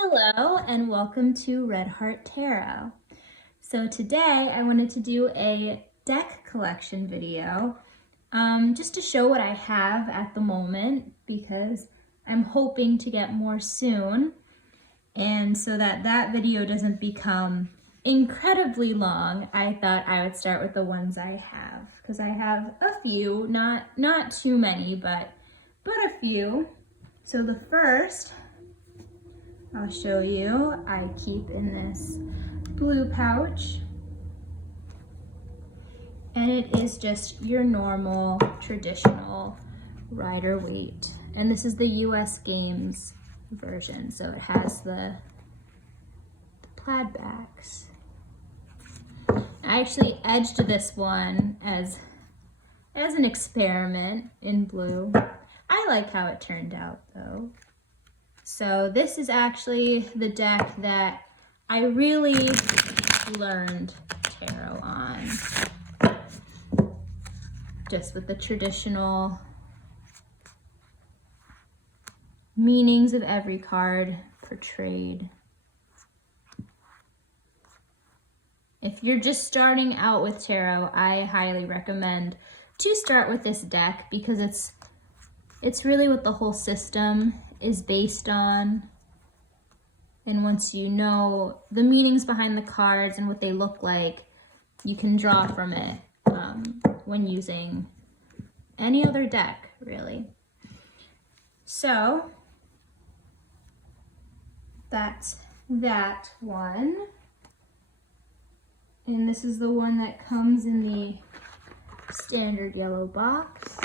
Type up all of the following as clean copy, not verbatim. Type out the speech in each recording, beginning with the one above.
Hello and welcome to Red Heart Tarot. So today I wanted to do a deck collection video just to show what I have at the moment because I'm hoping to get more soon, and so that video doesn't become incredibly long, I thought I would start with the ones I have because I have a few, not too many, but a few. So the first I'll show you, I keep in this blue pouch, and it is just your normal traditional Rider-Waite, and this is the US Games version, so it has the plaid backs. I actually edged this one as an experiment in blue. I like how it turned out though. So this is actually the deck that I really learned tarot on, just with the traditional meanings of every card portrayed. If you're just starting out with tarot, I highly recommend to start with this deck because it's really what the whole system is based on, and once you know the meanings behind the cards and what they look like, you can draw from it when using any other deck, really. So that's that one, and this is the one that comes in the standard yellow box.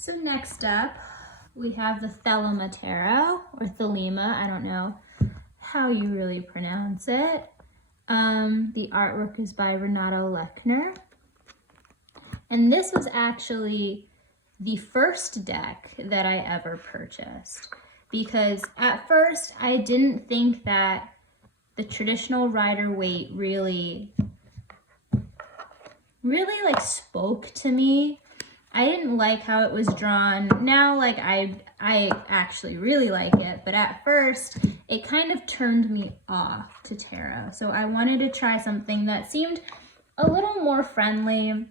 So next up, we have the Thelo Matera, or Thelema, I don't know how you really pronounce it. The artwork is by Renata Lechner. And this was actually the first deck that I ever purchased, because at first I didn't think that the traditional Rider-Waite really like spoke to me. I didn't like how it was drawn. Now, like, I actually really like it, but at first it kind of turned me off to tarot. So I wanted to try something that seemed a little more friendly,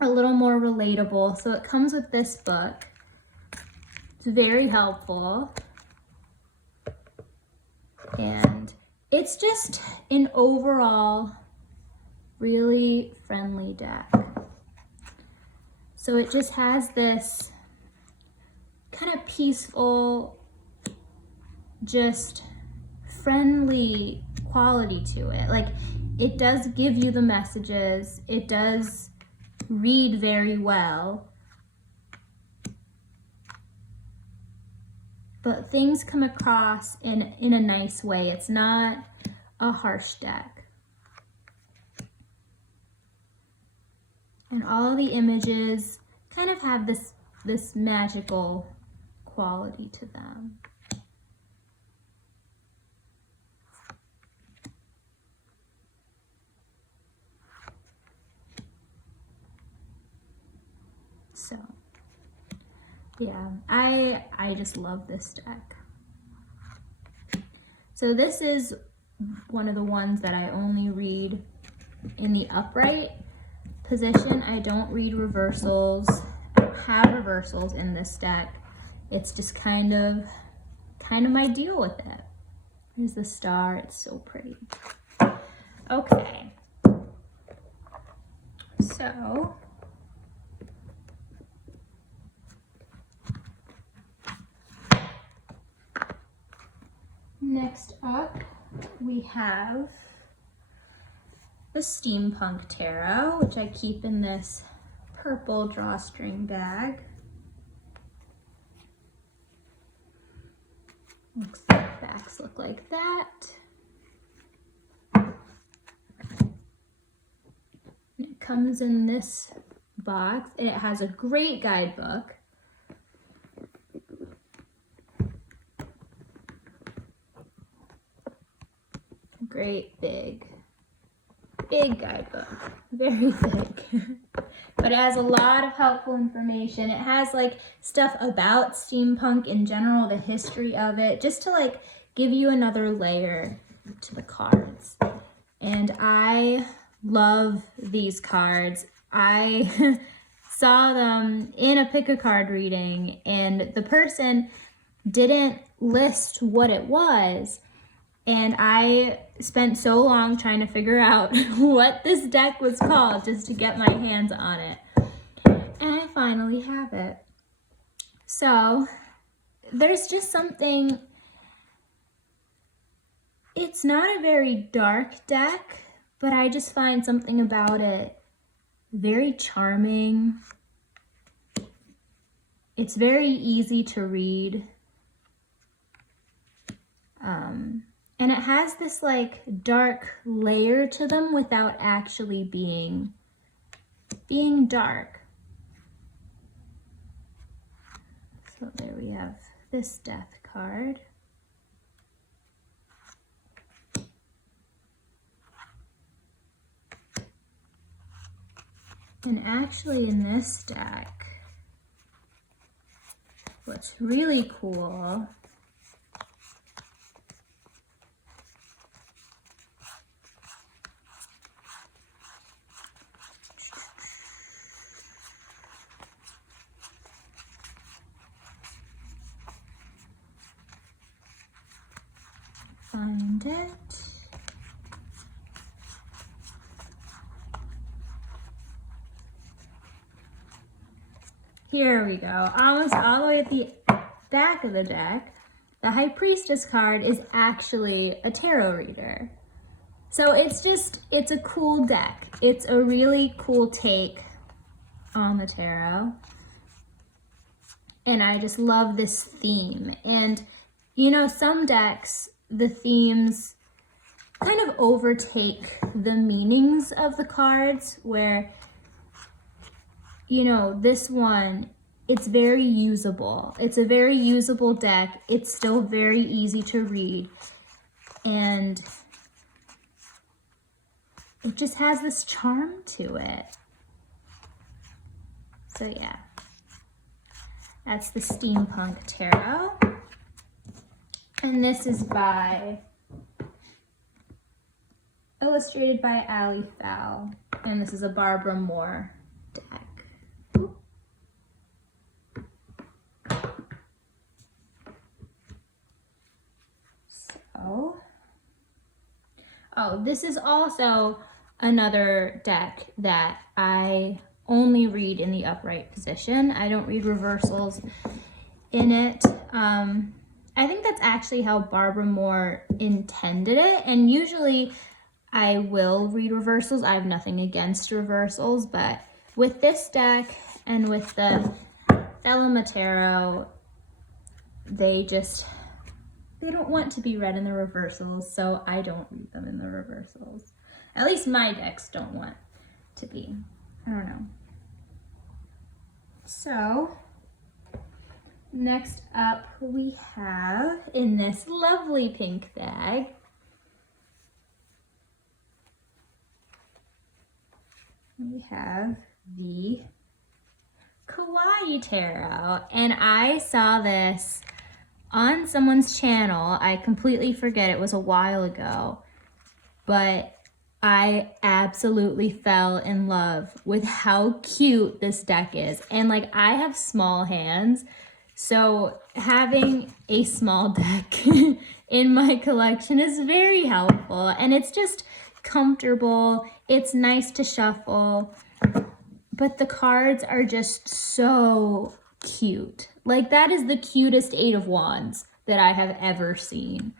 a little more relatable. So it comes with this book. It's very helpful. And it's just an overall really friendly deck. So it just has this kind of peaceful, just friendly quality to it. Like, it does give you the messages, it does read very well, but things come across in a nice way. It's not a harsh deck. And all the images kind of have this magical quality to them. So, yeah, I just love this deck. So this is one of the ones that I only read in the upright position. I don't read reversals. I don't have reversals in this deck. It's just kind of my deal with it. Here's the star. It's so pretty. Okay. So next up we have the Steampunk Tarot, which I keep in this purple drawstring bag. Looks like backs look like that. And it comes in this box, and it has a great guidebook. Great big big guidebook, very thick. But it has a lot of helpful information. It has like stuff about steampunk in general, the history of it, just to like give you another layer to the cards. And I love these cards. I saw them in a pick-a-card reading, and the person didn't list what it was. And I spent so long trying to figure out what this deck was called just to get my hands on it. And I finally have it. So there's just something, it's not a very dark deck, but I just find something about it very charming. It's very easy to read. And it has this like dark layer to them without actually being dark. So there we have this death card. And actually in this deck, what's really cool find it. Here we go. Almost all the way at the back of the deck, the High Priestess card is actually a tarot reader. So it's a cool deck. It's a really cool take on the tarot. And I just love this theme. And you know, some decks, the themes kind of overtake the meanings of the cards, where, you know, this one, it's very usable. It's a very usable deck. It's still very easy to read. And it just has this charm to it. So yeah, that's the Steampunk Tarot. And this is illustrated by Ali Fowl. And this is a Barbara Moore deck. So, oh, this is also another deck that I only read in the upright position. I don't read reversals in it. I think that's actually how Barbara Moore intended it. And usually I will read reversals. I have nothing against reversals, but with this deck and with the Thelo Matera, they don't want to be read in the reversals, so I don't read them in the reversals. At least my decks don't want to be. I don't know. So, next up we have, in this lovely pink bag, we have the Kawaii Tarot. And I saw this on someone's channel. I completely forget, it was a while ago, but I absolutely fell in love with how cute this deck is. And like, I have small hands, so having a small deck in my collection is very helpful, and it's just comfortable. It's nice to shuffle, but the cards are just so cute. Like, that is the cutest Eight of Wands that I have ever seen.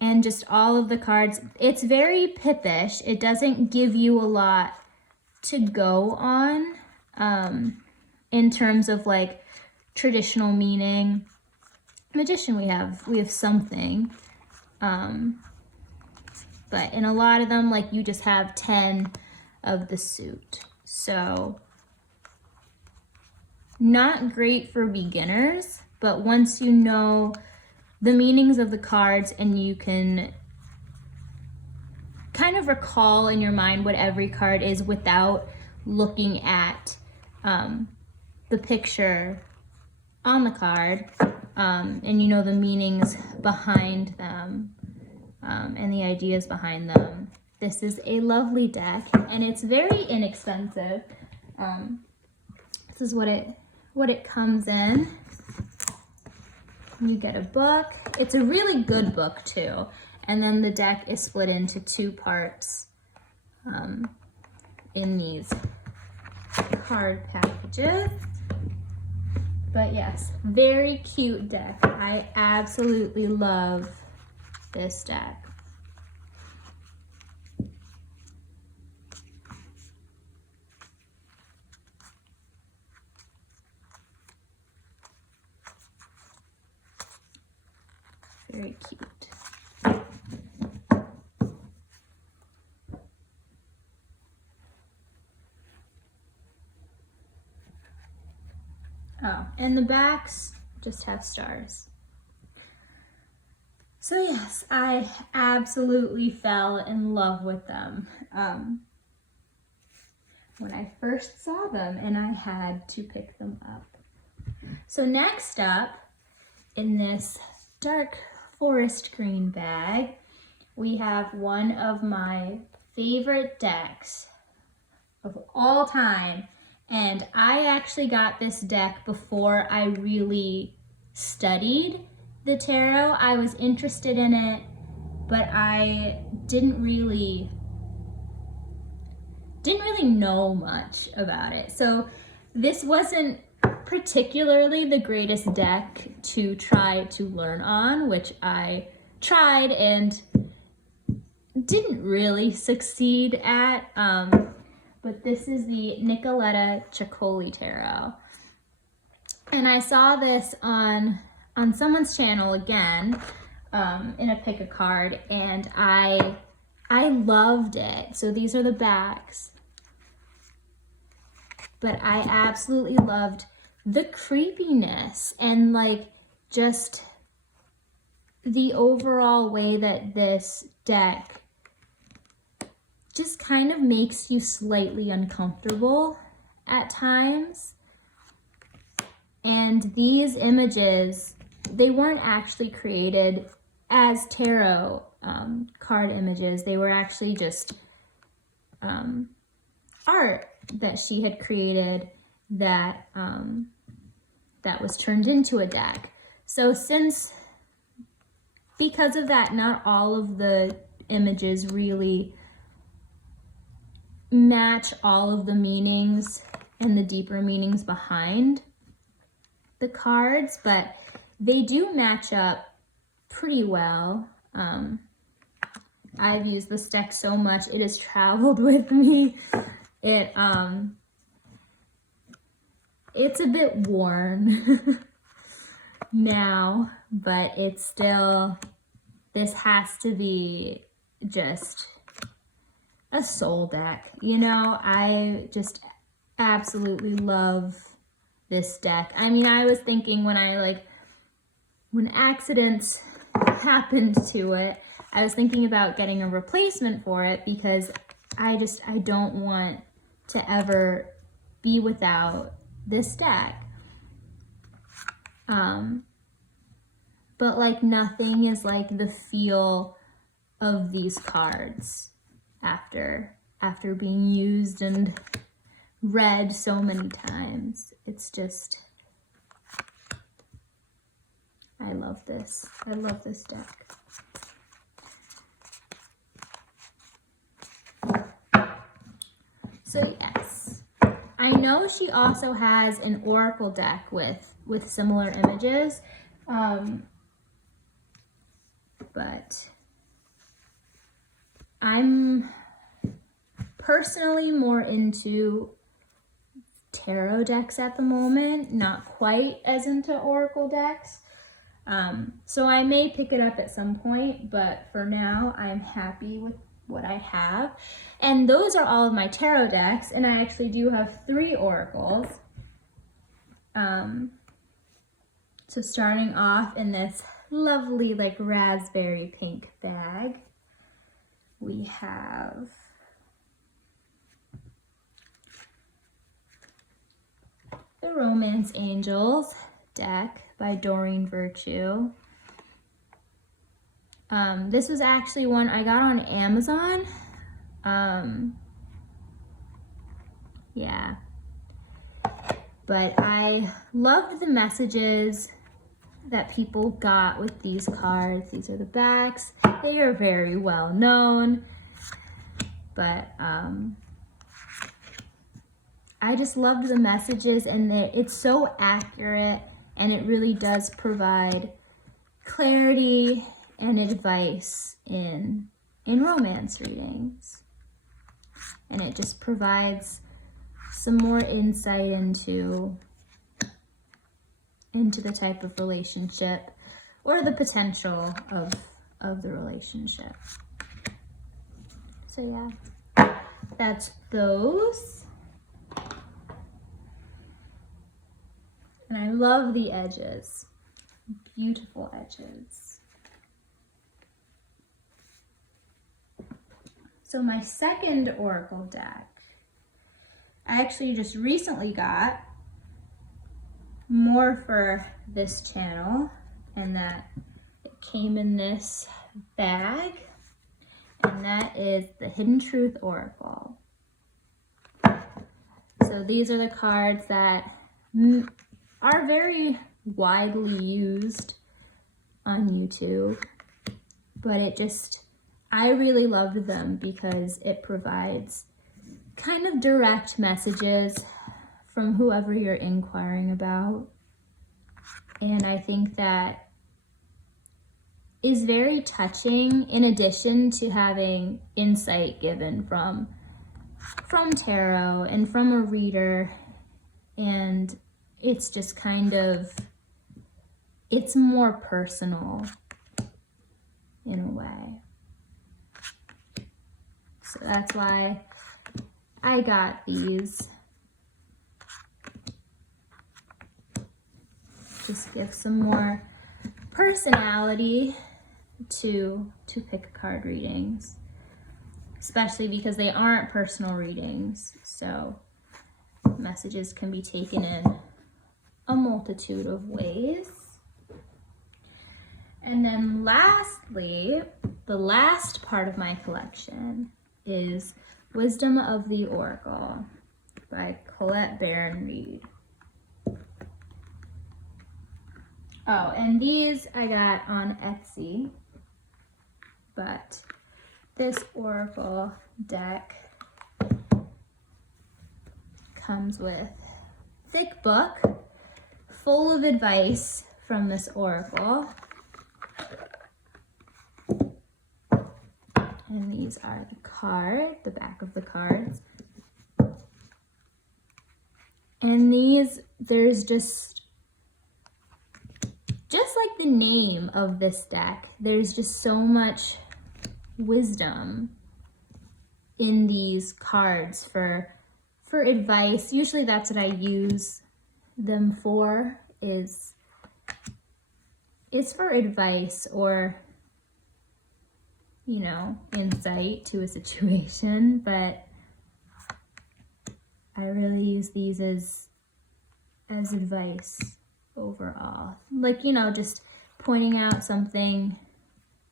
And just all of the cards, it's very pippish. It doesn't give you a lot to go on in terms of like traditional meaning. Magician, we have something. But in a lot of them, like, you just have 10 of the suit. So not great for beginners, but once you know the meanings of the cards and you can kind of recall in your mind what every card is without looking at the picture on the card, and you know the meanings behind them, and the ideas behind them. This is a lovely deck, and it's very inexpensive. This is what it comes in. You get a book. It's a really good book too. And then the deck is split into 2 parts in these card packages. But yes, very cute deck. I absolutely love this deck. Very cute. Oh, and the backs just have stars. So yes, I absolutely fell in love with them when I first saw them, and I had to pick them up. So next up, in this dark forest green bag, we have one of my favorite decks of all time. And I actually got this deck before I really studied the tarot. I was interested in it, but I didn't really know much about it. So this wasn't particularly the greatest deck to try to learn on, which I tried and didn't really succeed at. But this is the Nicoletta Chicoli Tarot. And I saw this on someone's channel again, in a pick a card, and I loved it. So these are the backs. But I absolutely loved the creepiness and like just the overall way that this deck just kind of makes you slightly uncomfortable at times. And these images, they weren't actually created as tarot card images. They were actually just art that she had created that that was turned into a deck. So because of that, not all of the images really match all of the meanings and the deeper meanings behind the cards, but they do match up pretty well. I've used this deck so much, it has traveled with me. It's a bit worn now, but it's still, this has to be just a soul deck. You know, I just absolutely love this deck. I mean, I was thinking when accidents happened to it, I was thinking about getting a replacement for it because I don't want to ever be without this deck. But like nothing is like the feel of these cards after being used and read so many times. It's just, I love this. I love this deck. So yes, I know she also has an oracle deck with similar images, but I'm personally more into tarot decks at the moment, not quite as into oracle decks. So I may pick it up at some point, but for now I'm happy with what I have. And those are all of my tarot decks, and I actually do have 3 oracles. So starting off in this lovely like raspberry pink bag, we have the Romance Angels deck by Doreen Virtue. This was actually one I got on Amazon. Yeah. But I loved the messages that people got with these cards. These are the backs. They are very well known. But I just loved the messages, and it's so accurate, and it really does provide clarity and advice in romance readings. And it just provides some more insight into the type of relationship or the potential of the relationship. So yeah, that's those. And I love the edges, beautiful edges. So my second oracle deck, I actually just recently got more for this channel, and that it came in this bag, and that is the Hidden Truth Oracle. So these are the cards that are very widely used on YouTube, but I really loved them because it provides kind of direct messages from whoever you're inquiring about. And I think that is very touching, in addition to having insight given from tarot and from a reader. And it's just kind of, it's more personal in a way. So that's why I got these. Just give some more personality to pick card readings, especially because they aren't personal readings. So messages can be taken in a multitude of ways. And then lastly, the last part of my collection is Wisdom of the Oracle by Colette Baron-Reid. Oh, and these I got on Etsy, but this oracle deck comes with a thick book full of advice from this oracle. And these are the back of the cards. And there's just like the name of this deck, there's just so much wisdom in these cards for advice. Usually that's what I use them for, it's for advice or, insight to a situation, but I really use these as advice overall. Like, just pointing out something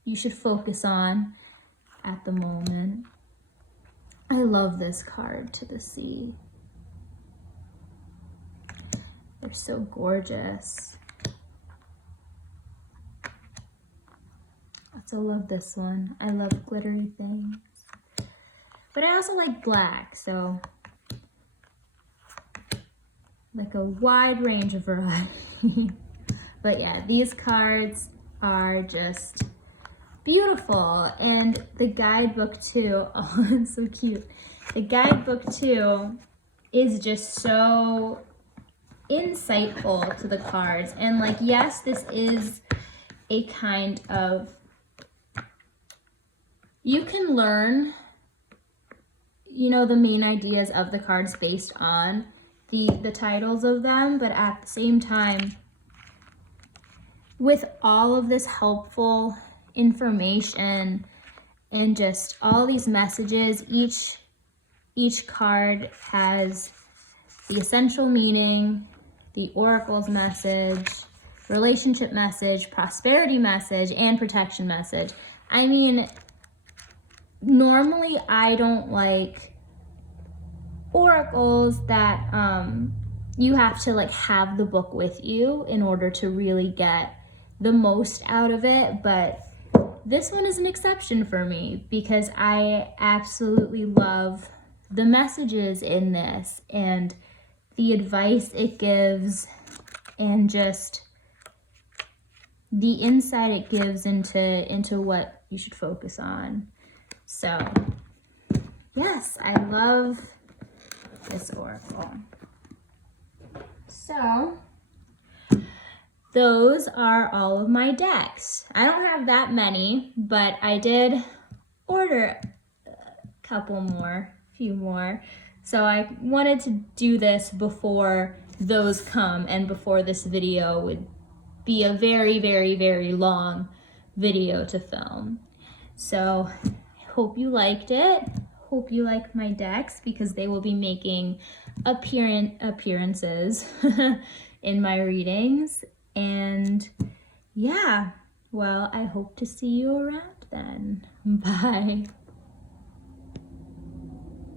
you should focus on at the moment. I love this card to the sea. They're so gorgeous. I also love this one. I love glittery things. But I also like black, so like a wide range of variety. But yeah, these cards are just beautiful. And the guidebook too, oh, it's so cute. The guidebook too is just so insightful to the cards. And like, yes, this is a kind of, you can learn, the main ideas of the cards based on the titles of them, but at the same time, with all of this helpful information and just all these messages. Each card has the essential meaning, the oracle's message, relationship message, prosperity message, and protection message. I mean, normally I don't like oracles that you have to like have the book with you in order to really get the most out of it, but this one is an exception for me because I absolutely love the messages in this and the advice it gives and just the insight it gives into what you should focus on. So yes, I love this oracle. So those are all of my decks. I don't have that many, but I did order a couple more, a few more. So I wanted to do this before those come and before this video would be a very, very, very long video to film. So I hope you liked it. Hope you like my decks because they will be making appearances in my readings. And yeah, well, I hope to see you around then. Bye.